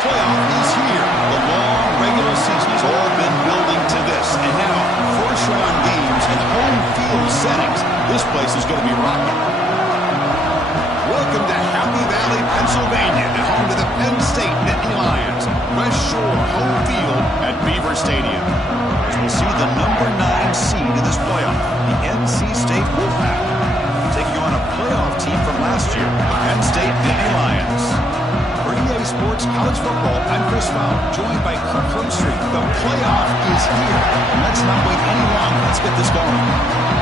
playoff is here. The long regular season has all been building to this. And now, first-round games in home field settings. This place is going to be rocking. Welcome to Happy Valley, Pennsylvania, and home to the Penn State Nittany Lions. West Shore home field at Beaver Stadium. As we'll see the number 9 seed in this playoff, the NC State Wolfpack, taking on a playoff team from last year, Penn State Nittany Lions. For EA Sports College Football, I'm Chris Fowler, joined by Kirk Herbstreit. The playoff is here. And let's not wait any longer. Let's get this going.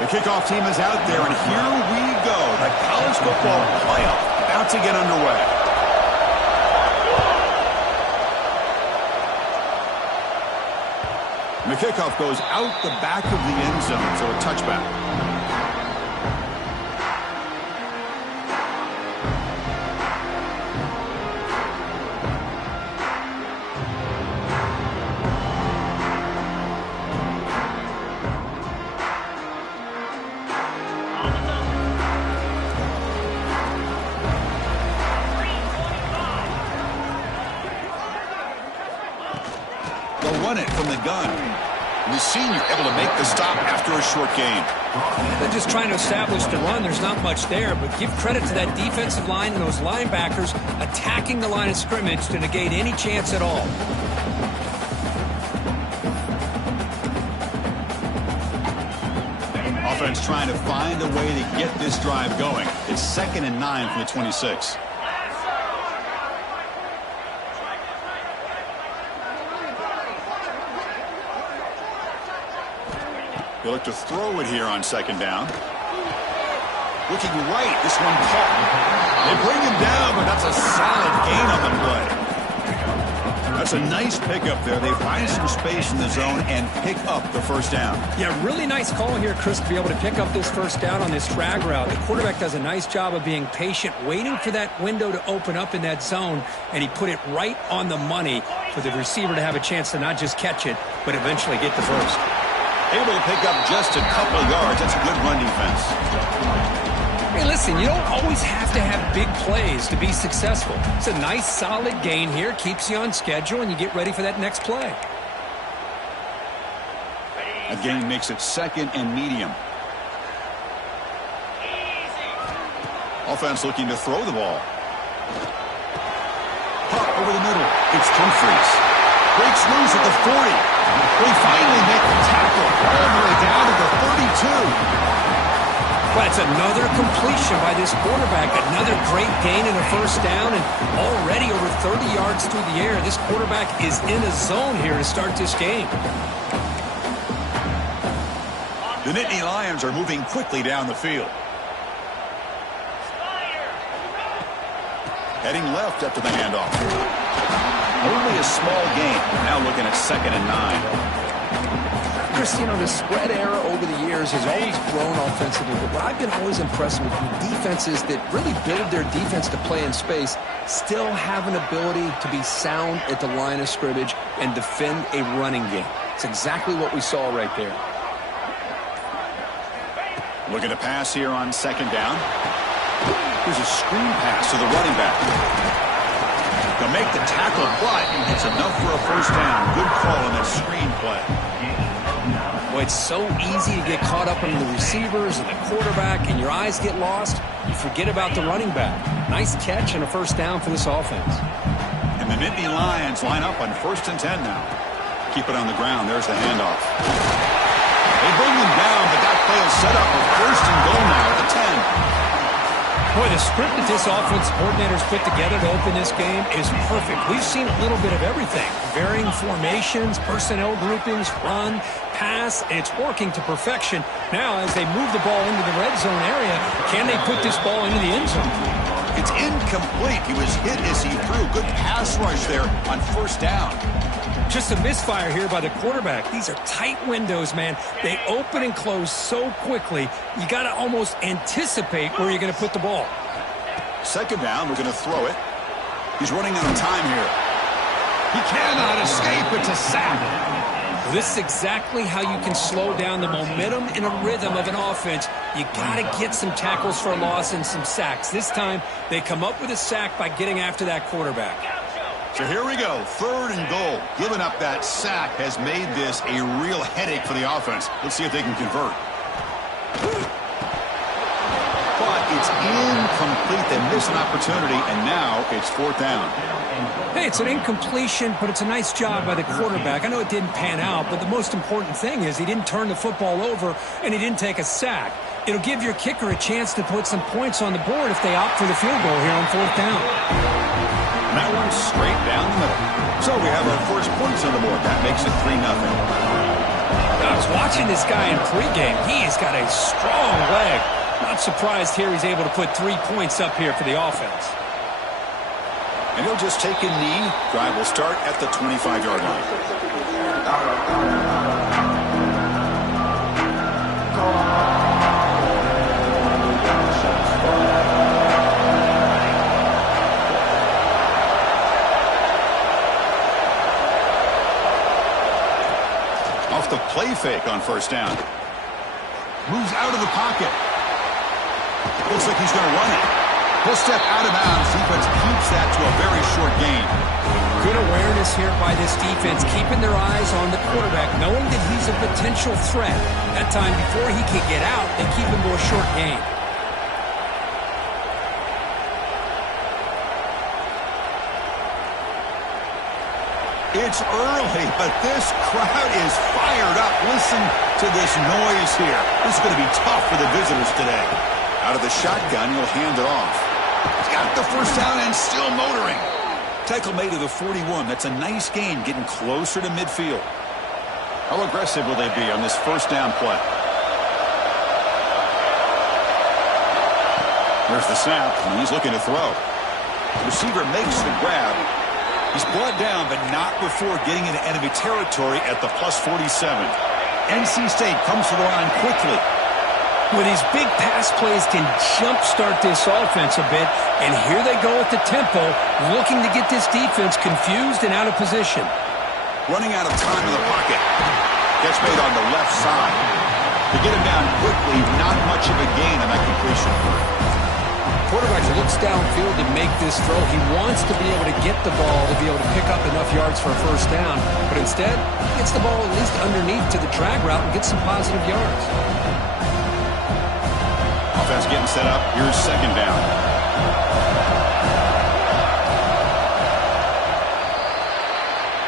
The kickoff team is out there, and here we go. The college football playoff about to get underway. And the kickoff goes out the back of the end zone, so a touchback. Run it from the gun. And the senior able to make the stop after a short gain. They're just trying to establish the run. There's not much there, but give credit to that defensive line and those linebackers attacking the line of scrimmage to negate any chance at all. Offense trying to find a way to get this drive going. It's 2nd and 9 from the 26. They look to throw it here on 2nd down. Looking right, this one caught. They bring him down, but that's a solid gain on the play. That's a nice pickup there. They find some space in the zone and pick up the first down. Yeah, really nice call here, Chris, to be able to pick up this first down on this drag route. The quarterback does a nice job of being patient, waiting for that window to open up in that zone, and he put it right on the money for the receiver to have a chance to not just catch it, but eventually get the first. Able to pick up just a couple of yards. That's a good run defense. Hey, listen, you don't always have to have big plays to be successful. It's a nice, solid gain here. Keeps you on schedule, and you get ready for that next play. A gain makes it 2nd and medium. Offense looking to throw the ball. Pop over the middle. It's Humphreys. Breaks loose at the 40. We finally make the tackle all the way down to the 32. Well, it's another completion by this quarterback. Another great gain and a first down, and already over 30 yards through the air. This quarterback is in a zone here to start this game. The Nittany Lions are moving quickly down the field. Heading left after the handoff. Only a small gain. Now looking at 2nd and 9. Chris, you know, the spread era over the years has always grown offensively, but what I've been always impressed with defenses that really build their defense to play in space still have an ability to be sound at the line of scrimmage and defend a running game. It's exactly what we saw right there. Looking to pass here on 2nd down. Here's a screen pass to the running back. They'll make the tackle, but it's enough for a first down. Good call on that screen play. Well, it's so easy to get caught up in the receivers and the quarterback, and your eyes get lost. You forget about the running back. Nice catch and a first down for this offense. And the Nittany Lions line up on 1st and 10 now. Keep it on the ground. There's the handoff. They bring them down, but that play is set up for 1st and goal now at the 10. Boy, the script that this offense coordinator's put together to open this game is perfect. We've seen a little bit of everything. Varying formations, personnel groupings, run, pass, and it's working to perfection. Now, as they move the ball into the red zone area, can they put this ball into the end zone? It's incomplete. He was hit as he threw. Good pass rush there on first down. Just a misfire here by the quarterback. These are tight windows, man. They open and close so quickly. You got to almost anticipate where you're going to put the ball. Second down, we're going to throw it. He's running out of time here. He cannot escape. It's a sack. This is exactly how you can slow down the momentum and a rhythm of an offense. You got to get some tackles for a loss and some sacks. This time, they come up with a sack by getting after that quarterback. So here we go, 3rd and goal. Giving up that sack has made this a real headache for the offense. Let's see if they can convert. But it's incomplete. They miss an opportunity, and now it's 4th down. Hey, it's an incompletion, but it's a nice job by the quarterback. I know it didn't pan out, but the most important thing is he didn't turn the football over, and he didn't take a sack. It'll give your kicker a chance to put some points on the board if they opt for the field goal here on 4th down. And that one's straight down the middle. So we have our first points on the board. That makes it 3-0. I was watching this guy in pregame. He's got a strong leg. Not surprised here he's able to put 3 points up here for the offense. And he'll just take a knee. Drive will start at the 25-yard line. Off the play fake on first down. Moves out of the pocket. Looks like he's going to run it. He'll step out of bounds. Defense keeps that to a very short gain. Good awareness here by this defense, keeping their eyes on the quarterback, knowing that he's a potential threat. That time, before he can get out, they keep him to a short gain. It's early, but this crowd is fired up. Listen to this noise here. This is going to be tough for the visitors today. Out of the shotgun, he'll hand it off. He's got the first down and still motoring. Tackle made to the 41. That's a nice gain, getting closer to midfield. How aggressive will they be on this first down play? There's the snap, and he's looking to throw. The receiver makes the grab. He's brought down, but not before getting into enemy territory at the plus 47. NC State comes to the line quickly. With these big pass plays can jumpstart this offense a bit, and here they go at the tempo, looking to get this defense confused and out of position. Running out of time in the pocket. Catch made on the left side. To get him down quickly, not much of a gain on that completion. Quarterback looks downfield to make this throw. He wants to be able to get the ball to be able to pick up enough yards for a first down, but instead, he gets the ball at least underneath to the drag route and gets some positive yards. Offense getting set up. Here's second down.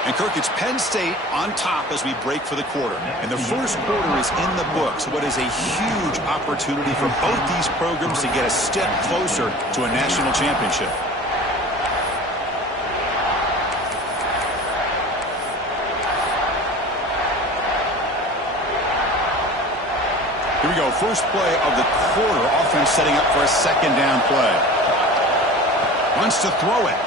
And Kirk, it's Penn State on top as we break for the quarter. And the first quarter is in the books. What is a huge opportunity for both these programs to get a step closer to a national championship. Here we go. First play of the quarter. Offense setting up for a second down play. Wants to throw it.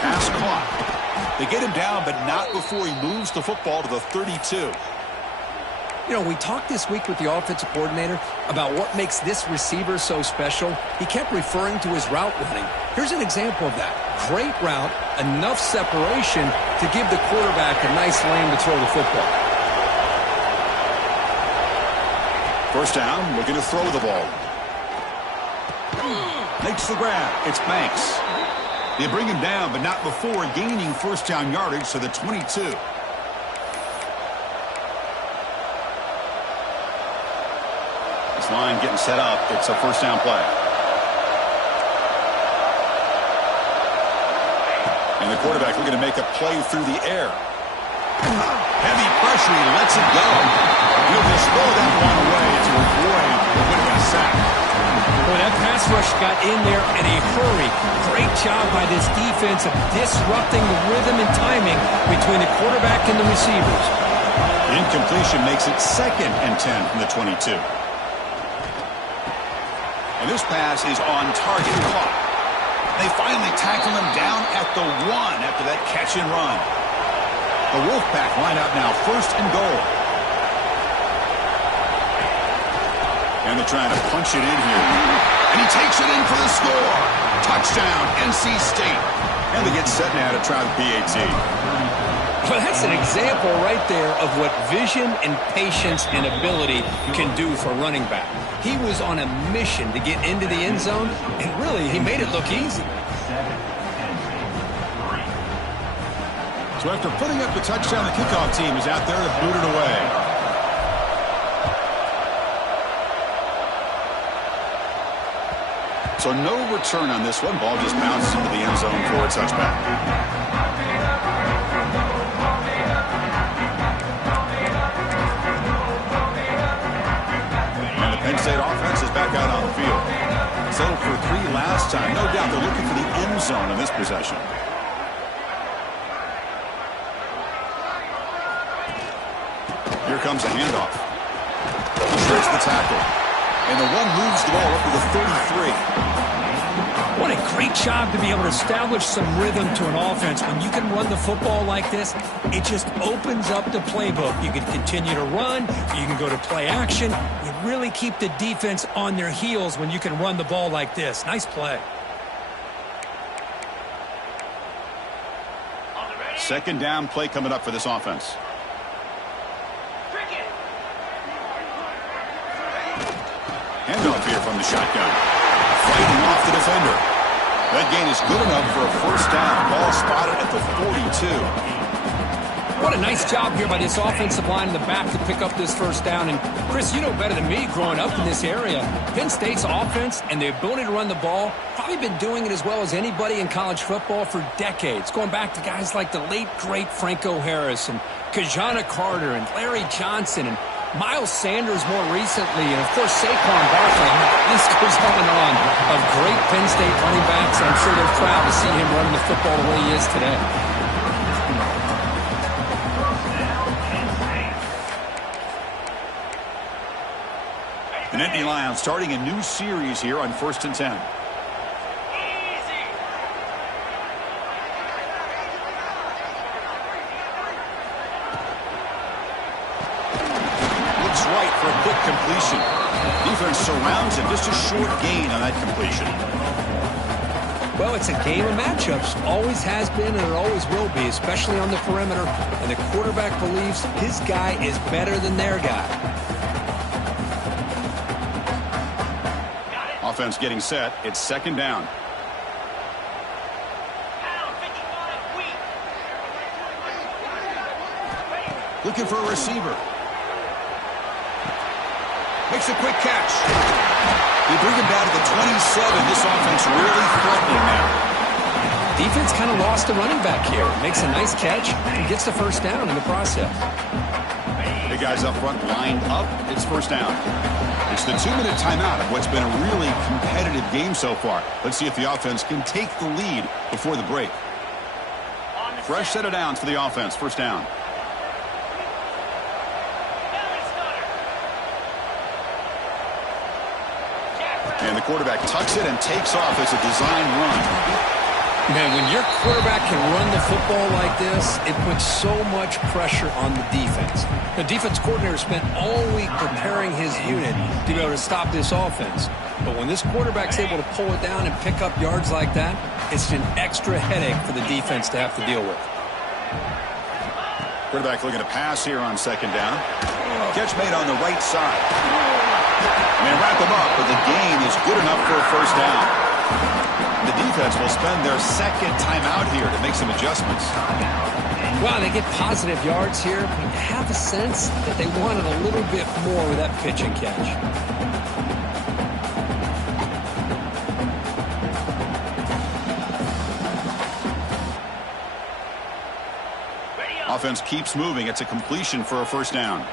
Pass clock. They get him down, but not before he moves the football to the 32. You know, we talked this week with the offensive coordinator about what makes this receiver so special. He kept referring to his route running. Here's an example of that. Great route, enough separation to give the quarterback a nice lane to throw the football. First down, looking to throw the ball. Makes the grab. It's Banks. They bring him down, but not before gaining first down yardage to the 22. This line getting set up. It's a first down play. And the quarterback looking to make a play through the air. Heavy pressure, he lets it go. He'll just throw that one away to avoid what would have been a sack. Boy, that pass rush got in there in a hurry. Great job by this defense of disrupting the rhythm and timing between the quarterback and the receivers. Incompletion makes it 2nd and 10 from the 22. And this pass is on target. Caught. They finally tackle him down at the 1 after that catch and run. The Wolfpack line out now, 1st and goal. And they're trying to punch it in here. And he takes it in for the score. Touchdown, NC State. And they get set now to try the PAT. Well, that's an example right there of what vision and patience and ability can do for running back. He was on a mission to get into the end zone, and really, he made it look easy. So after putting up the touchdown, the kickoff team is out there to boot it away. So no return on this one. Ball just bounces into the end zone for a touchback. And the Penn State offense is back out on the field. Settled for 3 last time. No doubt they're looking for the end zone in this possession. Here comes a handoff. He shirts the tackle. And the one moves the ball up to the 33. What a great job to be able to establish some rhythm to an offense. When you can run the football like this, it just opens up the playbook. You can continue to run. You can go to play action. You really keep the defense on their heels when you can run the ball like this. Nice play. Second down play coming up for this offense. Handoff here from the shotgun. Fighting off the defender. That gain is good enough for a first down. Ball spotted at the 42. What a nice job here by this offensive line in the back to pick up this first down. And, Chris, you know better than me growing up in this area. Penn State's offense and the ability to run the ball, probably been doing it as well as anybody in college football for decades. Going back to guys like the late, great Franco Harris and Kajana Carter and Larry Johnson and Miles Sanders more recently, and, of course, Saquon Barkley. This goes on of great Penn State running backs. I'm sure they're proud to see him running the football the way he is today. The Nittany Lions starting a new series here on 1st and 10. Right for a quick completion. Defense surrounds him. Just a short gain on that completion. Well, it's a game of matchups. Always has been and it always will be, especially on the perimeter. And the quarterback believes his guy is better than their guy. Offense getting set. It's second down. Looking for a receiver. Makes a quick catch. They bring him down to the 27. This offense really threatening now. Defense kind of lost a running back here. Makes a nice catch and gets the first down in the process. The guys up front lined up. It's first down. It's the 2-minute timeout of what's been a really competitive game so far. Let's see if the offense can take the lead before the break. Fresh set of downs for the offense. First down. And the quarterback tucks it and takes off as a design run. Man, when your quarterback can run the football like this, it puts so much pressure on the defense. The defense coordinator spent all week preparing his unit to be able to stop this offense. But when this quarterback's able to pull it down and pick up yards like that, it's an extra headache for the defense to have to deal with. Quarterback looking to pass here on second down. Catch made on the right side. And they wrap him up, but the gain is good enough for a first down. The defense will spend their second timeout here to make some adjustments. Well, they get positive yards here, but you have a sense that they wanted a little bit more with that pitch and catch. Offense keeps moving. It's a completion for a first down.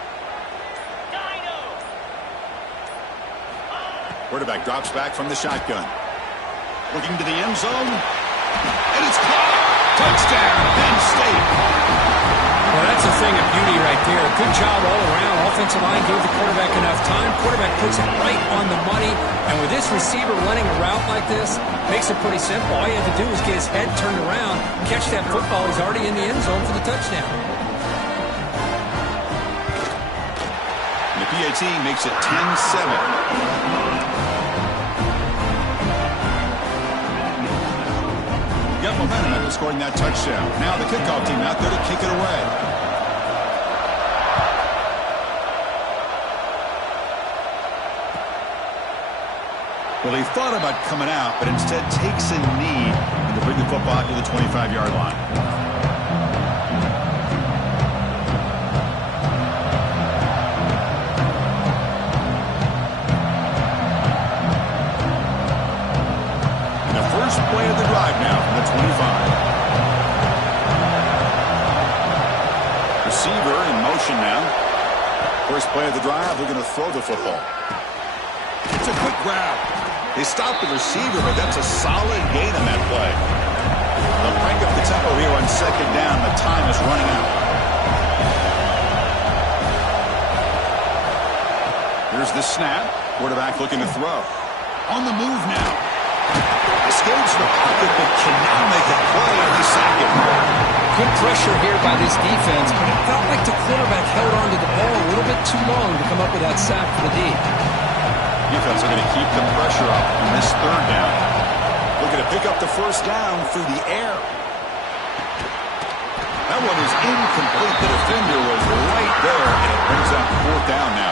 Quarterback drops back from the shotgun. Looking to the end zone. And it's caught. Touchdown, Penn State. Well, that's a thing of beauty right there. Good job all around. offensive line gave the quarterback enough time. Quarterback puts it right on the money. And with this receiver running a route like this, makes it pretty simple. All you have to do is get his head turned around, catch that football. He's already in the end zone for the touchdown. And the PAT makes it 10-7. Got momentum after scoring that touchdown. Now the kickoff team out there to kick it away. Well, he thought about coming out, but instead takes a knee to bring the football out to the 25-yard line. First play of the drive now from the 25. Receiver in motion now. First play of the drive, they're going to throw the football. It's a quick grab. They stopped the receiver, but that's a solid gain on that play. They'll crank up the tempo here on second down. The time is running out. Here's the snap. Quarterback looking to throw. On the move now. Escapes the pocket, but cannot make a play, and they sack it. Good pressure here by this defense, but it felt like the quarterback held on to the ball a little bit too long to come up with that sack for the D. Defense are going to keep the pressure up on this third down. Looking to pick up the first down through the air. That one is incomplete. The defender was right there, and it brings up fourth down now.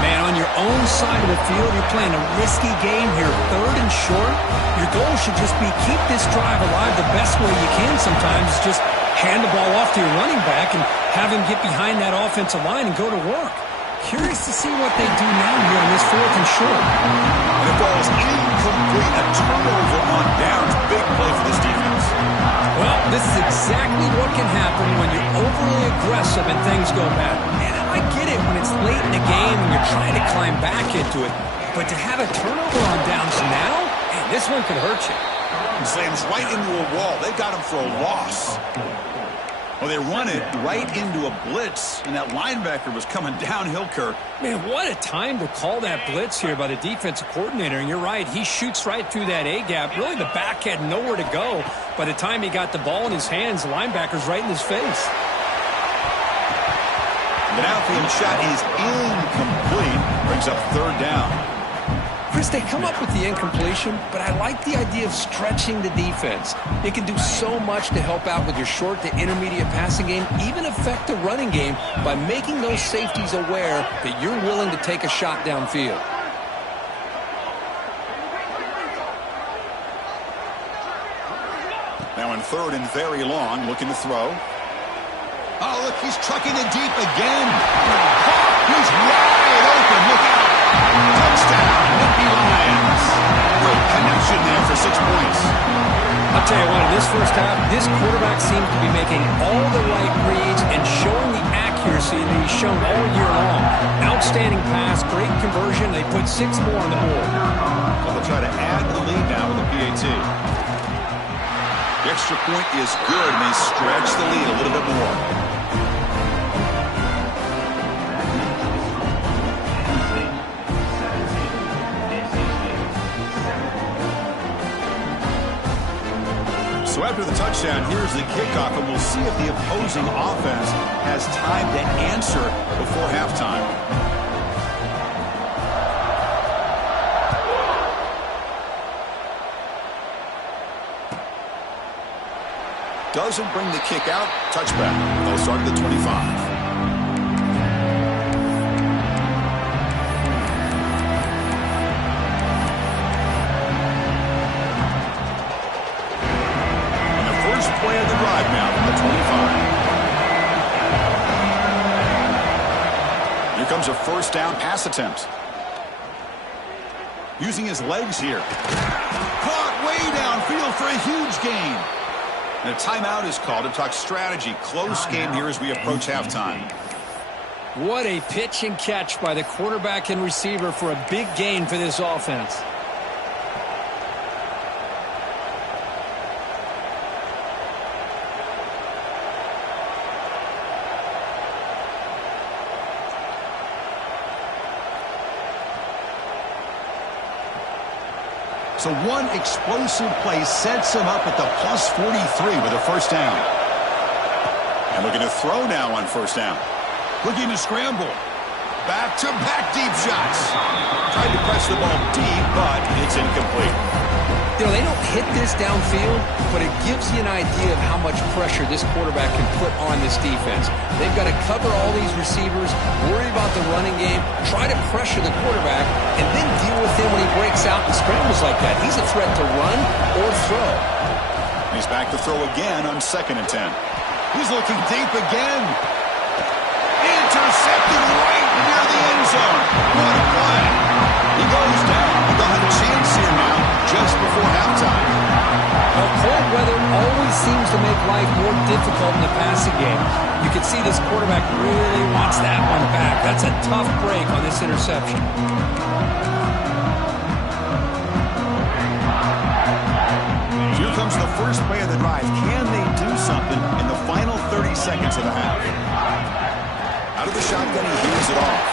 Man, on your own side of the field, you're playing a risky game here, third and short. Your goal should just be keep this drive alive the best way you can sometimes. Just hand the ball off to your running back and have him get behind that offensive line and go to work. Curious to see what they do now here on this fourth and short. And the ball is incomplete. A turnover on downs. Big play for this defense. Well, this is exactly what can happen when you're overly aggressive and things go bad. And I get it when it's late in the game and you're trying to climb back into it. But to have a turnover on downs now, man, this one could hurt you. Slams right into a wall. They got him for a loss. Well, they run it right into a blitz, and that linebacker was coming downhill, Kirk. Man, what a time to call that blitz here by the defensive coordinator. And you're right, he shoots right through that A-gap. Really, the back had nowhere to go. By the time he got the ball in his hands, the linebacker's right in his face. The downfield shot is incomplete. Brings up third down. Chris, they come up with the incompletion, but I like the idea of stretching the defense. It can do so much to help out with your short to intermediate passing game, even affect the running game by making those safeties aware that you're willing to take a shot downfield. Now in third and very long, looking to throw. Oh, look, he's trucking it deep again. He's wide open. Look out. Touchdown, Nittany Lions. Great connection there for 6 points. I'll tell you what, in this first half, this quarterback seems to be making all the right reads and showing the accuracy that he's shown all year long. Outstanding pass, great conversion. They put 6 more on the board. Well, they'll try to add the lead now with the PAT. The extra point is good, and they stretch the lead a little bit more. So after the touchdown, here's the kickoff, and we'll see if the opposing offense has time to answer before halftime. Doesn't bring the kick out. Touchback. They'll start at the 25. Play of the drive now from the 25. Here comes a first down pass attempt. Using his legs here. Caught way downfield for a huge gain. And a timeout is called to talk strategy. Close game here as we approach halftime. What a pitch and catch by the quarterback and receiver for a big gain for this offense. So one explosive play sets him up at the plus 43 with a first down. And looking to throw now on first down. Looking to scramble. Back-to-back deep shots. Tried to press the ball deep, but it's incomplete. You know, they don't hit this downfield, but it gives you an idea of how much pressure this quarterback can put on this defense. They've got to cover all these receivers, worry about the running game, try to pressure the quarterback, and then deal with him when he breaks out and scrambles like that. He's a threat to run or throw. He's back to throw again on 2nd and 10. He's looking deep again. Intercepted right near the end zone. What a play. He goes down. They'll have a chance here now just before halftime. Well, cold weather always seems to make life more difficult in the passing game. You can see this quarterback really wants that one back. That's a tough break on this interception. Here comes the first play of the drive. Can they do something in the final 30 seconds of the half? Out of the shotgun, he heaves it off.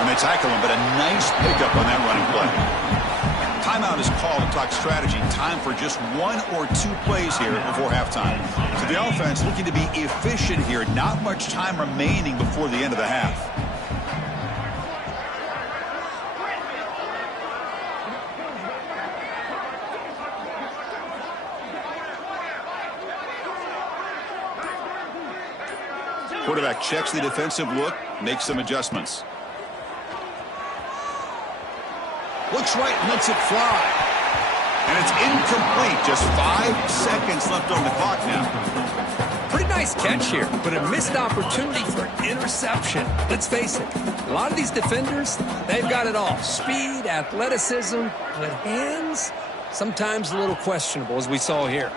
And they tackle him, but a nice pickup on that running play. Timeout is called to talk strategy. Time for just 1 or 2 plays here before halftime. So the offense looking to be efficient here. Not much time remaining before the end of the half. Quarterback checks the defensive look, makes some adjustments. Looks right, lets it fly. And it's incomplete. Just 5 seconds left on the clock now. Pretty nice catch here, but a missed opportunity for interception. Let's face it, a lot of these defenders, they've got it all. Speed, athleticism, but hands, sometimes a little questionable, as we saw here.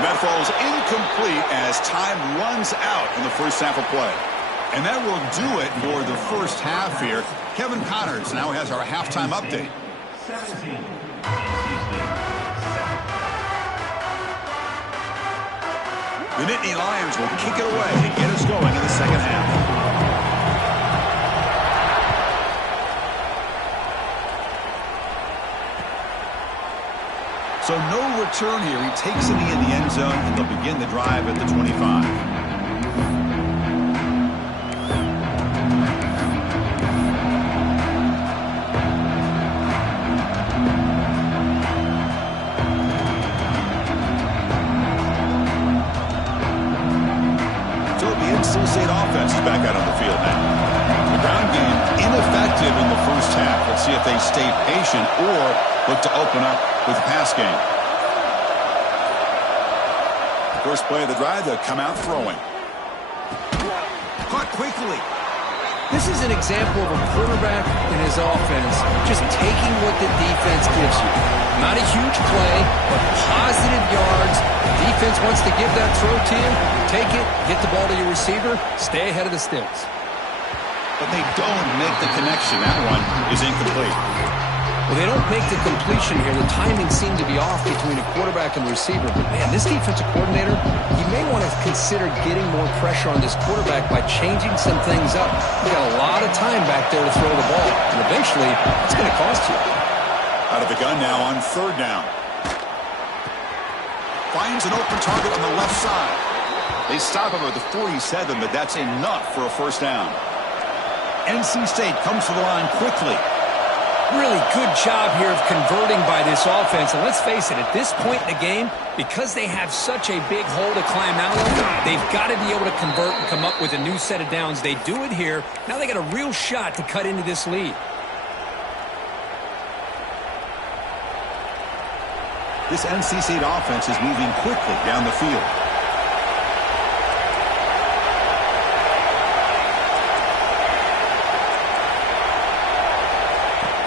That falls incomplete as time runs out in the first half of play. And that will do it for the first half here. Kevin Connors now has our halftime update. The Nittany Lions will kick it away and get us going in the second half. So no return here. He takes a knee in the end zone, and they'll begin the drive at the 25. State offense is back out on the field now. The ground game ineffective in the first half. Let's see if they stay patient or look to open up with the pass game. The first play of the drive, they'll come out throwing. Caught quickly. This is an example of a quarterback and his offense just taking what the defense gives you. Not a huge play, but positive yards. The defense wants to give that throw to you. Take it, get the ball to your receiver, stay ahead of the sticks. But they don't make the connection. That one is incomplete. Well, they don't make the completion here. The timing seemed to be off between a quarterback and the receiver. But, man, this defensive coordinator, he may want to consider getting more pressure on this quarterback by changing some things up. He got a lot of time back there to throw the ball. And eventually, it's going to cost you. Out of the gun now on 3rd down. Finds an open target on the left side. They stop him at the 47, but that's enough for a first down. NC State comes to the line quickly. Really good job here of converting by this offense. And let's face it, at this point in the game, because they have such a big hole to climb out of, they've got to be able to convert and come up with a new set of downs. They do it here. Now they got a real shot to cut into this lead. This NC State offense is moving quickly down the field.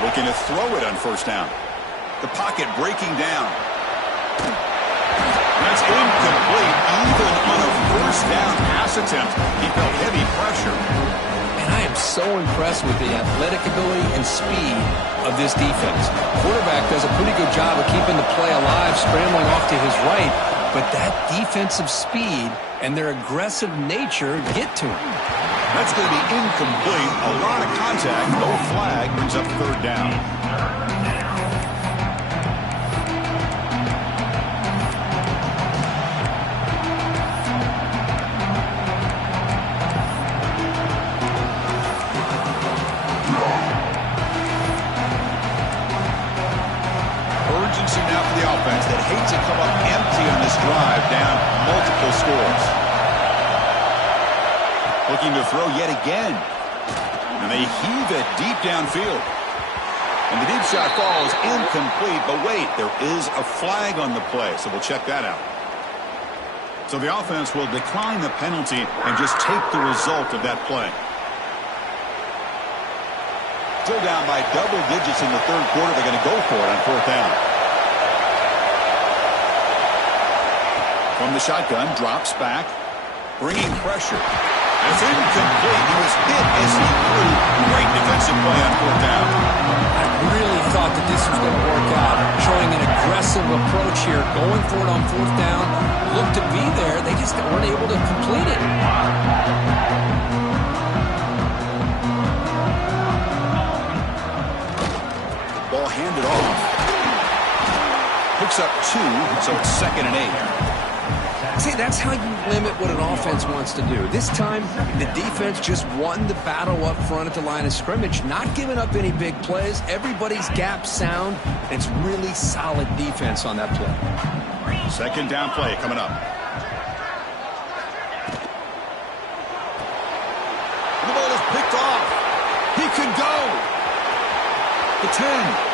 Looking to throw it on first down. The pocket breaking down. That's incomplete. Even on a first down pass attempt, he felt heavy pressure. And I am so impressed with the athletic ability and speed of this defense. Quarterback does a pretty good job of keeping the play alive, scrambling off to his right. But that defensive speed and their aggressive nature get to him. That's going to be incomplete. A lot of contact. No flag brings up third down. Now for the offense that hates to come up empty on this drive, down multiple scores. Looking to throw yet again. And they heave it deep downfield. And the deep shot falls incomplete. But wait, there is a flag on the play, so we'll check that out. So the offense will decline the penalty and just take the result of that play. Still down by double digits in the third quarter. They're going to go for it on fourth down. From the shotgun, drops back, bringing pressure. It's incomplete. He was hit as he threw. Great defensive play on fourth down. I really thought that this was going to work out. Showing an aggressive approach here, going for it on fourth down. Looked to be there. They just weren't able to complete it. Ball handed off. Picks up 2, so it's 2nd and 8. See, that's how you limit what an offense wants to do. This time, the defense just won the battle up front at the line of scrimmage, not giving up any big plays. Everybody's gap sound. It's really solid defense on that play. 2nd down play coming up. The ball is picked off. He could go. The 10.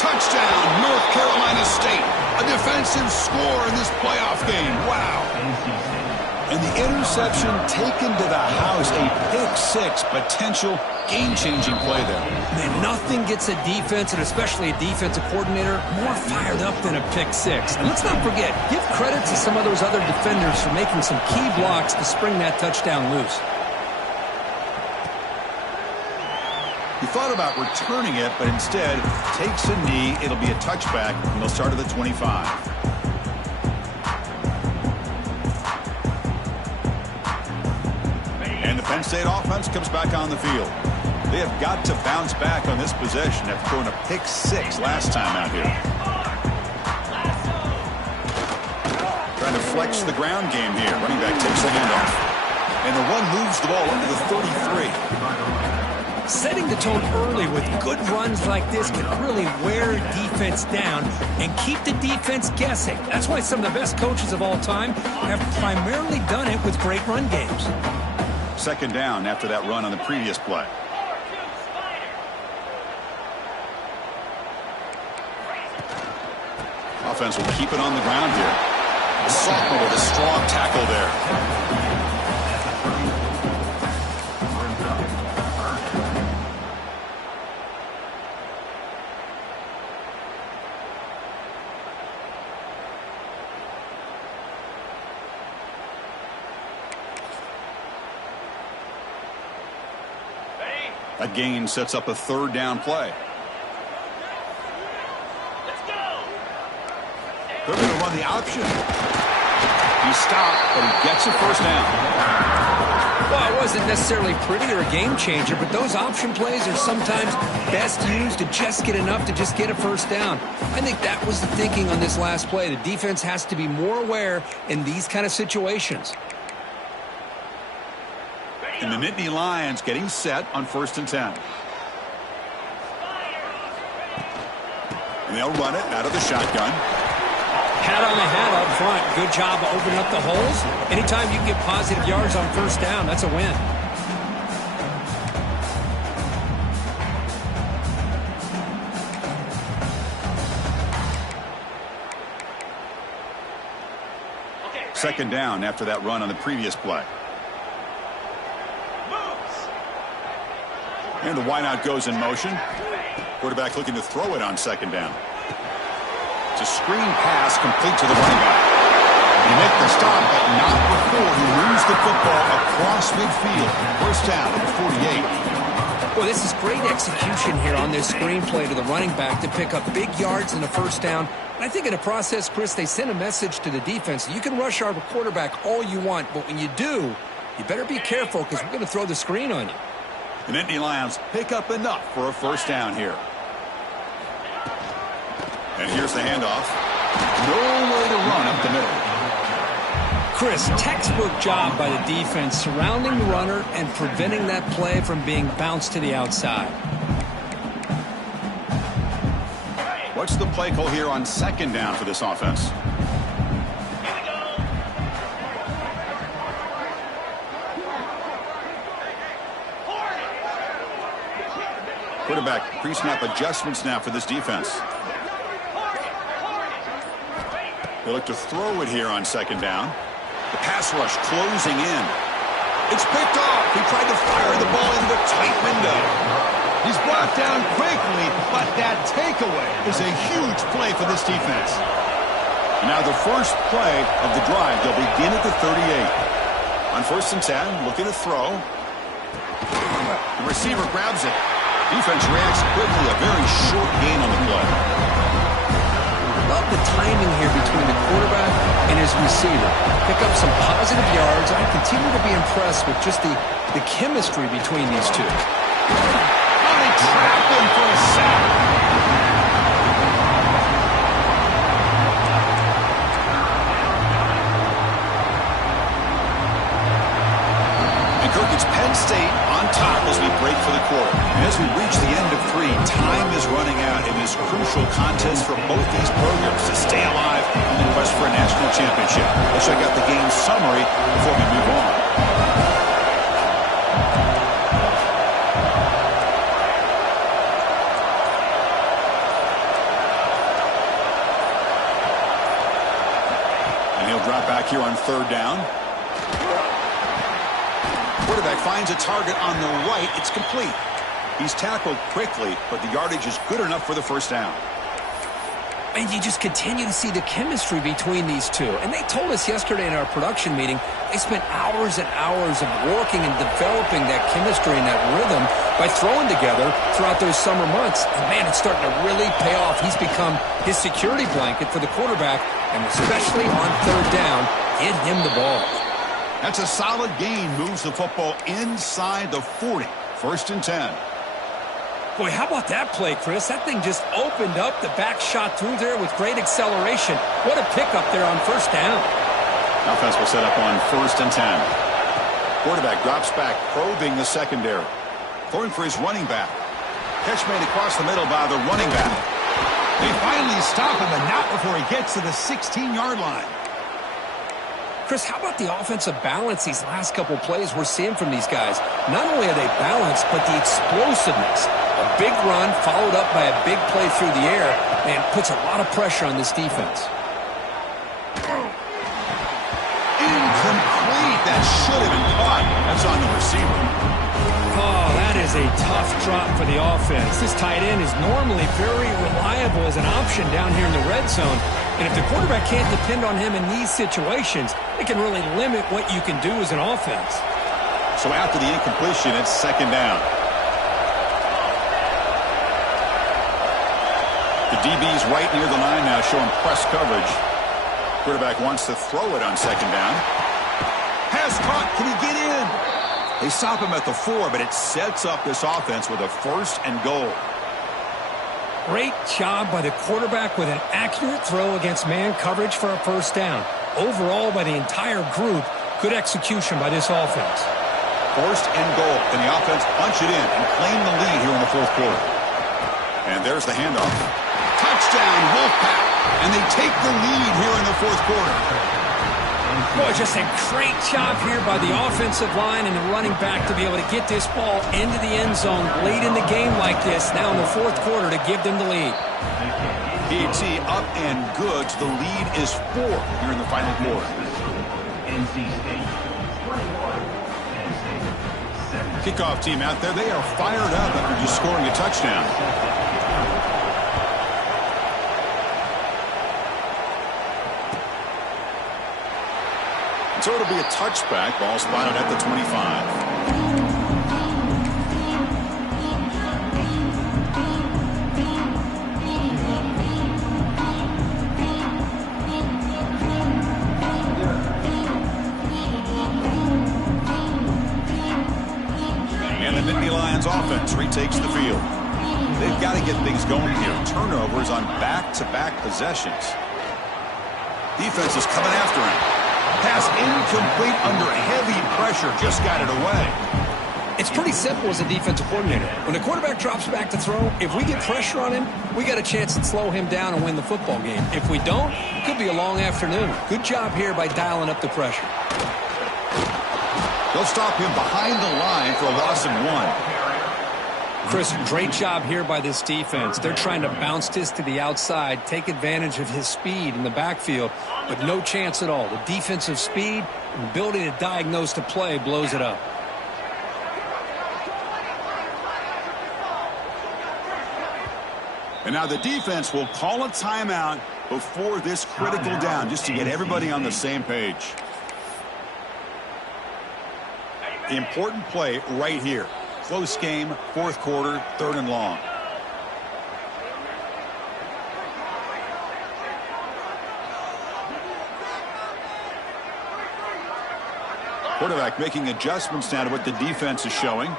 Touchdown, North Carolina State. A defensive score in this playoff game. Wow. And the interception taken to the house. A pick-6 potential game-changing play there. Man, nothing gets a defense, and especially a defensive coordinator, more fired up than a pick-6. And let's not forget, give credit to some of those other defenders for making some key blocks to spring that touchdown loose. He thought about returning it, but instead takes a knee. It'll be a touchback, and they'll start at the 25. And the Penn State offense comes back on the field. They have got to bounce back on this possession after throwing a pick-6 last time out here. Trying to flex the ground game here. Running back takes the handoff. And the run moves the ball into the 33. Setting the tone early with good runs like this can really wear defense down and keep the defense guessing. That's why some of the best coaches of all time have primarily done it with great run games. 2nd down after that run on the previous play. Offense will keep it on the ground here. The sophomore with a strong tackle there. That gain sets up a 3rd down play. Let's go. They're going to run the option. He stopped, but he gets a 1st down. Well, it wasn't necessarily pretty or a game changer, but those option plays are sometimes best used to just get enough to just get a 1st down. I think that was the thinking on this last play. The defense has to be more aware in these kind of situations. And the Nittany Lions getting set on 1st and 10. And they'll run it out of the shotgun. Hat on the hat up front. Good job of opening up the holes. Anytime you can get positive yards on 1st down, that's a win. Okay. 2nd down after that run on the previous play. And the wideout goes in motion. Quarterback looking to throw it on 2nd down. It's a screen pass complete to the running back. He make the stop, but not before he moves the football across midfield. 1st down at the 48. Well, this is great execution here on this screenplay to the running back to pick up big yards in the first down. And I think in the process, Chris, they sent a message to the defense. You can rush our quarterback all you want, but when you do, you better be careful because we're going to throw the screen on you. The Nittany Lions pick up enough for a first down here. And here's the handoff. No way to run up the middle. Chris, textbook job by the defense surrounding the runner and preventing that play from being bounced to the outside. What's the play call here on second down for this offense? Quarterback pre-snap adjustments now for this defense. They look to throw it here on second down. The pass rush closing in. It's picked off. He tried to fire the ball into the tight window. He's brought down quickly, but that takeaway is a huge play for this defense. And now the first play of the drive. They'll begin at the 38. On 1st and 10, looking to throw. The receiver grabs it. Defense reacts quickly. A very short gain on the play. Love the timing here between the quarterback and his receiver. Pick up some positive yards. I continue to be impressed with just the chemistry between these two. Oh, they trapped him for a sack. And Kirk, it's Penn State on top as we break for the quarter. And as we reach the end of 3, time is running out in this crucial contest for both these programs to stay alive in the quest for a national championship. Let's check out the game summary before we move on. And he'll drop back here on 3rd down. Quarterback finds a target on the right. It's complete. He's tackled quickly, but the yardage is good enough for the first down. And you just continue to see the chemistry between these two. And they told us yesterday in our production meeting, they spent hours and hours of working and developing that chemistry and that rhythm by throwing together throughout those summer months. And man, it's starting to really pay off. He's become his security blanket for the quarterback, and especially on 3rd down, get him the ball. That's a solid gain. Moves the football inside the 40. 1st and 10. Boy, how about that play, Chris? That thing just opened up. The back shot through there with great acceleration. What a pickup there on 1st down. Offense will set up on 1st and 10. Quarterback drops back, probing the secondary. Throwing for his running back. Catch made across the middle by the running back. They finally stop him, but not before he gets to the 16-yard line. Chris, how about the offensive balance these last couple plays we're seeing from these guys? Not only are they balanced, but the explosiveness. A big run followed up by a big play through the air, and puts a lot of pressure on this defense. Incomplete. That should have been caught. That's on the receiver. Oh, that is a tough drop for the offense. This tight end is normally very reliable as an option down here in the red zone. And if the quarterback can't depend on him in these situations, it can really limit what you can do as an offense. So after the incompletion, it's 2nd down. The DB's right near the line now, showing press coverage. Quarterback wants to throw it on 2nd down. Pass caught. Can he get in? They stop him at the 4, but it sets up this offense with a 1st and goal. Great job by the quarterback with an accurate throw against man coverage for a 1st down. Overall, by the entire group, good execution by this offense. 1st and goal. And the offense punch it in and claim the lead here in the 4th quarter. And there's the handoff. Touchdown, Wolfpack. And they take the lead here in the 4th quarter. Boy, just a great job here by the offensive line and the running back to be able to get this ball into the end zone late in the game like this, now in the 4th quarter, to give them the lead. PAT up and good. The lead is 4 here in the final quarter. Kickoff team out there. They are fired up after just scoring a touchdown. So it'll be a touchback. Ball spotted at the 25. Lions offense retakes the field. They've got to get things going here. Turnovers on back-to-back possessions. Defense is coming after him. Pass incomplete under heavy pressure. Just got it away. It's pretty simple as a defensive coordinator. When the quarterback drops back to throw, if we get pressure on him, we got a chance to slow him down and win the football game. If we don't, it could be a long afternoon. Good job here by dialing up the pressure. They'll stop him behind the line for a loss of 1. Chris, great job here by this defense. They're trying to bounce this to the outside, take advantage of his speed in the backfield, but no chance at all. The defensive speed and ability to diagnose the play blows it up. And now the defense will call a timeout before this critical down, just to get everybody on the same page. Important play right here. Close game, fourth quarter, 3rd and long. Quarterback making adjustments now to what the defense is showing.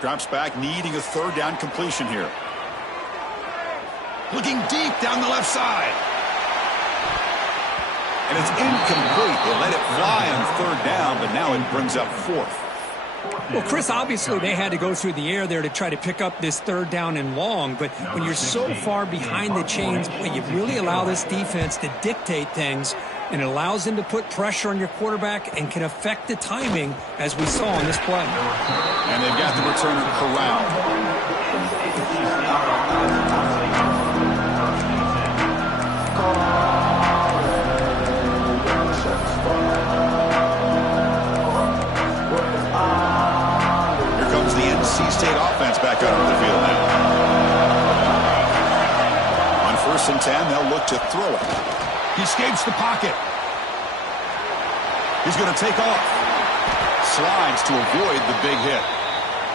Drops back, needing a 3rd down completion here. Looking deep down the left side. And it's incomplete. They let it fly on 3rd down, but now it brings up 4th. Well, Chris, obviously they had to go through the air there to try to pick up this 3rd down and long, but when you're so far behind the chains, you really allow this defense to dictate things, and it allows them to put pressure on your quarterback and can affect the timing, as we saw on this play. And they've got the returner corralled. NC State offense back out on the field now. On 1st and 10, they'll look to throw it. He escapes the pocket. He's going to take off. Slides to avoid the big hit.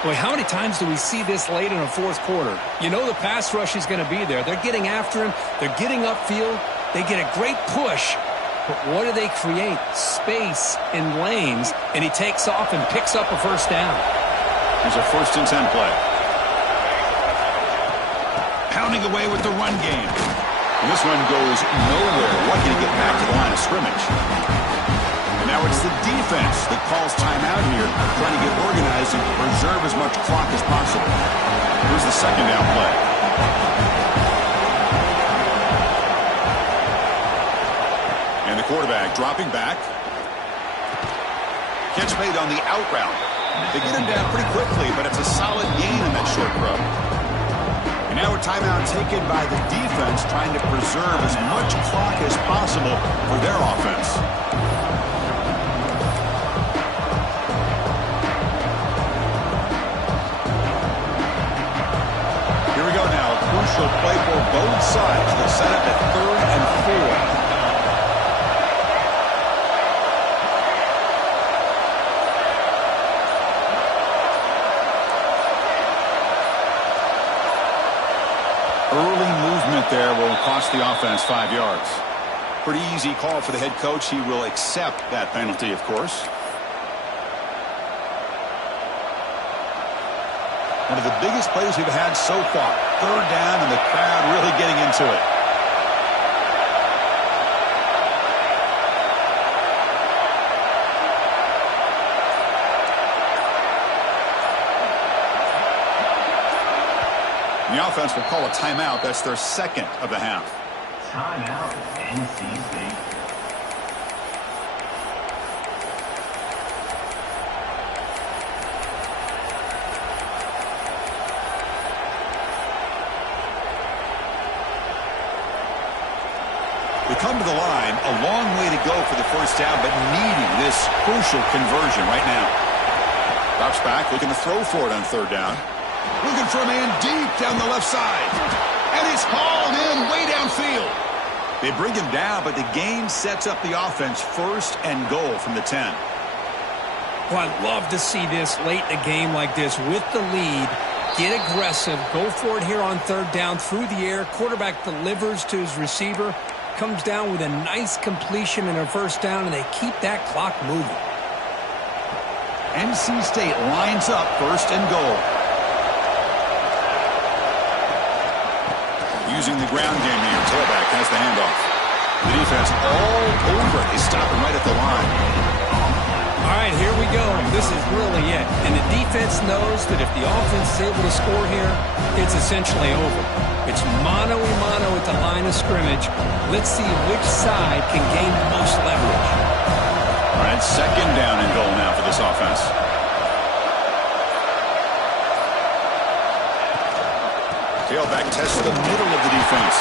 Boy, how many times do we see this late in a 4th quarter? You know the pass rush is going to be there. They're getting after him. They're getting upfield. They get a great push. But what do they create? Space in lanes. And he takes off and picks up a 1st down. Here's a 1st and 10 play. Pounding away with the run game. And this one goes nowhere. Lucky to get back to the line of scrimmage. And now it's the defense that calls timeout here, trying to get organized and preserve as much clock as possible. Here's the 2nd down play. And the quarterback dropping back. Catch made on the out route. They get him down pretty quickly, but it's a solid gain in that short throw. And now a timeout taken by the defense, trying to preserve as much clock as possible for their offense. Here we go now. A crucial play for both sides. They set up at 3rd and 4. Early movement there will cost the offense 5 yards. Pretty easy call for the head coach. He will accept that penalty, of course. One of the biggest plays we've had so far. 3rd down and the crowd really getting into it. The offense will call a timeout. That's their 2nd of the half. Timeout, NC State. They come to the line, a long way to go for the 1st down, but needing this crucial conversion right now. Drops back, looking to throw for it on 3rd down. Looking for a man deep down the left side. And he's hauled in way downfield. They bring him down, but the game sets up the offense 1st and goal from the 10. Well, I love to see this late in a game like this with the lead. Get aggressive. Go for it here on 3rd down through the air. Quarterback delivers to his receiver. Comes down with a nice completion and a 1st down, and they keep that clock moving. NC State lines up first and goal. Using the ground game here. Tailback has the handoff. The defense all over it. They stop him right at the line. All right, here we go. This is really it. And the defense knows that if the offense is able to score here, it's essentially over. It's mano-a-mano at the line of scrimmage. Let's see which side can gain the most leverage. All right, second down and goal now for this offense. Tailback tests the middle of the defense.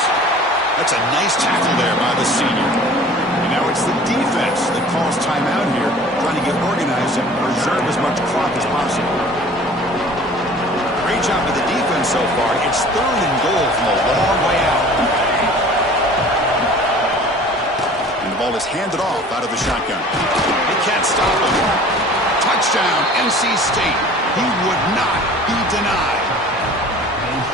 That's a nice tackle there by the senior. And now it's the defense that calls timeout here, trying to get organized and preserve as much clock as possible. Great job by the defense so far. It's third and goal from a long way out. And the ball is handed off out of the shotgun. They can't stop him. Touchdown, NC State. He would not be denied.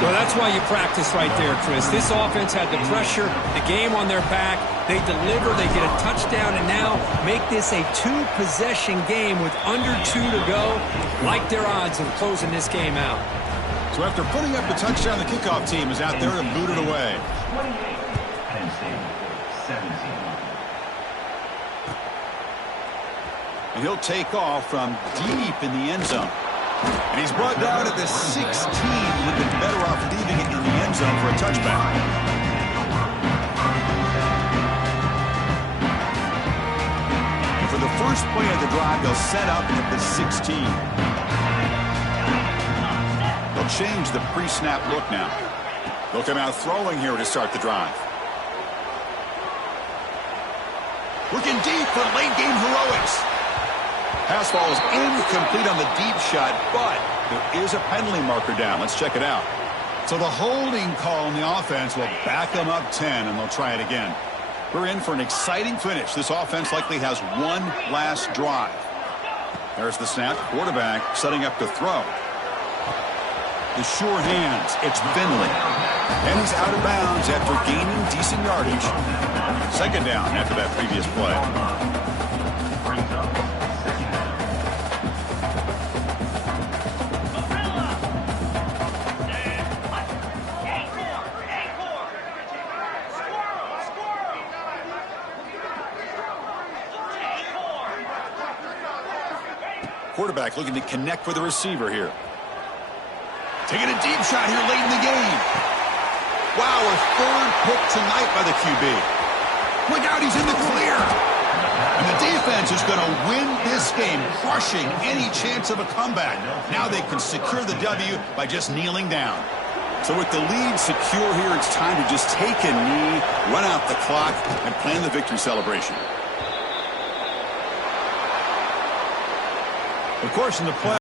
Well, that's why you practice right there, Chris. This offense had the pressure, the game on their back. They deliver, they get a touchdown, and now make this a two-possession game with under 2 to go. Like their odds of closing this game out. So after putting up the touchdown, the kickoff team is out there to boot it away. 28, Penn State, 17. And he'll take off from deep in the end zone. And he's brought down at the 16. Would have been better off leaving it in the end zone for a touchback. And for the first play of the drive, they'll set up at the 16. They'll change the pre-snap look now. They'll come out throwing here to start the drive. Looking deep for late-game heroics. Pass ball is incomplete on the deep shot, but there is a penalty marker down. Let's check it out. So the holding call on the offense will back them up 10, and they'll try it again. We're in for an exciting finish. This offense likely has one last drive. There's the snap. Quarterback setting up to throw. The sure hands. It's Finley. And he's out of bounds after gaining decent yardage. Second down after that previous play. Brings up second down. Quarterback looking to connect with the receiver here. Taking a deep shot here late in the game. Wow, a third pick tonight by the QB. Look out, he's in the clear. And the defense is going to win this game, crushing any chance of a comeback. Now they can secure the W by just kneeling down. So with the lead secure here, it's time to just take a knee, run out the clock, and plan the victory celebration. Of course, in the play.